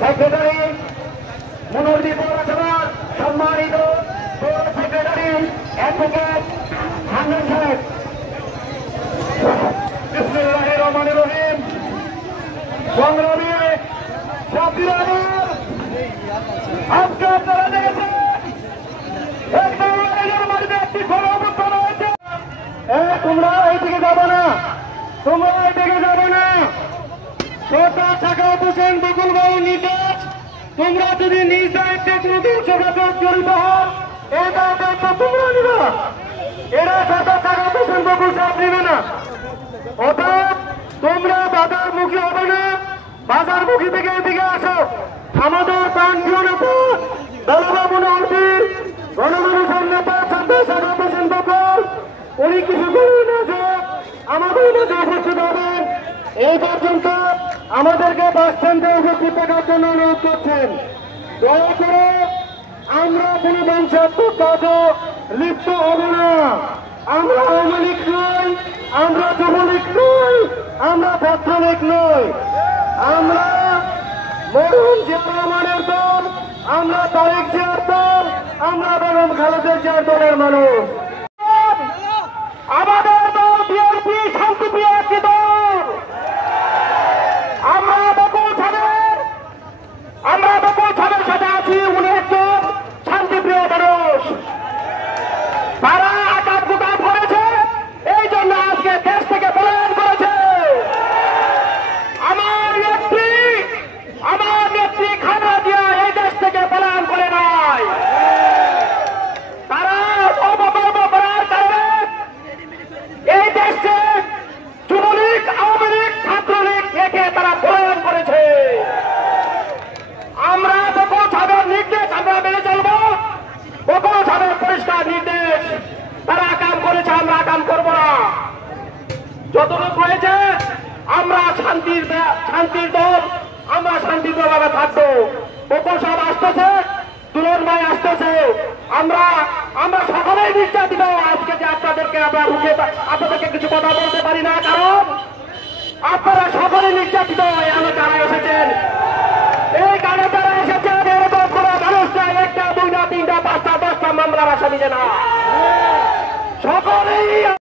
Secretary Monohardi পৌরসভার সম্মানিত পৌর সেক্রেটারি অ্যাডভোকেট হান্নান সাহেব। বিসমিল্লাহির রহমানির রহিম। সংগ্রামী সাথীরা, আজকে আপনারা দেখেছেন তোমরা এইদিকে যাবো না, তোমরা এইদিকে যাবো না। সরকার সাখাওয়াত হোসেন বকুল বাবুর নির্দেশ, তোমরা যদি নিজ দায়িত্বে কোনো ধ্বংসঘাতক জড়িত হন এই দায়িত্ব তোমরা নিবা, এরা সরকার সাখাওয়াত হোসেন বকুল সাহেব নিবে না। অর্থাৎ তোমরা বাজার মুখী হবে না, বাজার মুখী থেকে এদিকে আসো। আমাদের প্রাণপ্রিয় নেতা দলবা মনোহরদীর গণমানুষের নেতা সরকার সাখাওয়াত হোসেন বকুল উনি কিছু করবেন আছে আমাদের মাঝে উপস্থিত হবেন। এই পর্যন্ত আমাদেরকে বাস স্ট্যান্ডে উপস্থিত থাকার জন্য অনুরোধ করছেন। দয়া করে আমরা কোনো বংশাত্মক কাজে লিপ্ত হব না। আমরা আওয়ামী লীগ নই, আমরা যুবলীগ নই, আমরা ছাত্রলীগ নই, আমরা মরহুম জিয়া রহমানের দল, আমরা তারেক জিয়ার দল, আমরা বেগম খালেদা জিয়ার দলের মানুষ। আমাদের দল বিএনপি শান্তিপ্রিয় একটি দল। আমরা বকুল সাহেবের সাথে আছি। উনি একজন শান্তিপ্রিয় মানুষ। তারা আঘাত কুঘাত করেছে, এই জন্য আজকে দেশ থেকে পলায়ন করেছে। আমার নেত্রী খালেদা জিয়া এই দেশ থেকে পলায়ন করে নাই। তারা অপকর্ম করার কারণে এই দেশে যুবলীগ, আওয়ামী লীগ, ছাত্রলীগ রেখে তারা পলায়ন করেছে। আমরা বকুল সাহেবের নির্দেশ আমরা মেনে চলবো। বকুল সাহেবের পরিষ্কার নির্দেশ, তারা কাম করেছে, আমরা কাম করব না। যতটুকু হয়েছে আমরা শান্তির দল, আমরা শান্তিপ্রিয়ভাবে থাকবো। বকুল সাহেব আসতেছে, দুলন ভাই আসতেছে, আমরা সকলেই নির্যাতিত। আজকে যে আপনাদেরকে আমরা আপনাদেরকে কিছু কথা বলতে পারি না, কারণ আপনারা সকলেই নির্যাতিত।